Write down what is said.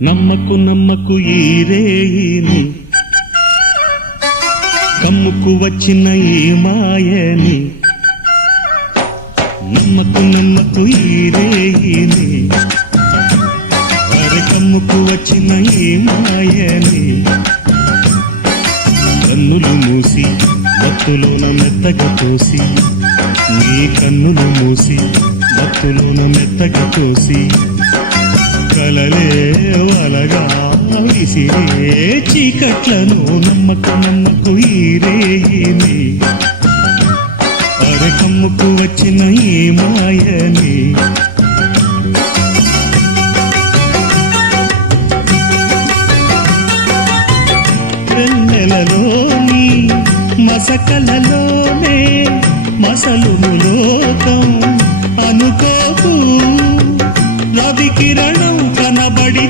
నమ్మకు నమ్మకు ఈ రేయిని, కమ్ముకు వచ్చిన ఈ మాయని. నమ్మకు నమ్మకు ఈ రేయిని, అరే కమ్ముకు వచ్చిన ఈ మాయని. కన్నులు మూసి మత్తులోన మెత్తగా తోసి, నీ కన్నులు మూసి మత్తులోన మెత్తగా తోసి, కలలే వలగా విసిరే చీకట్లను. నమ్మకు నమ్మకు ఈ రేయిని, అరే కమ్ముకు వచ్చిన ఈ మాయని. వెన్నెలలోని మసకలలోనే మసలును లోకం అనుకోకు. రవి కిరణం కనబడితే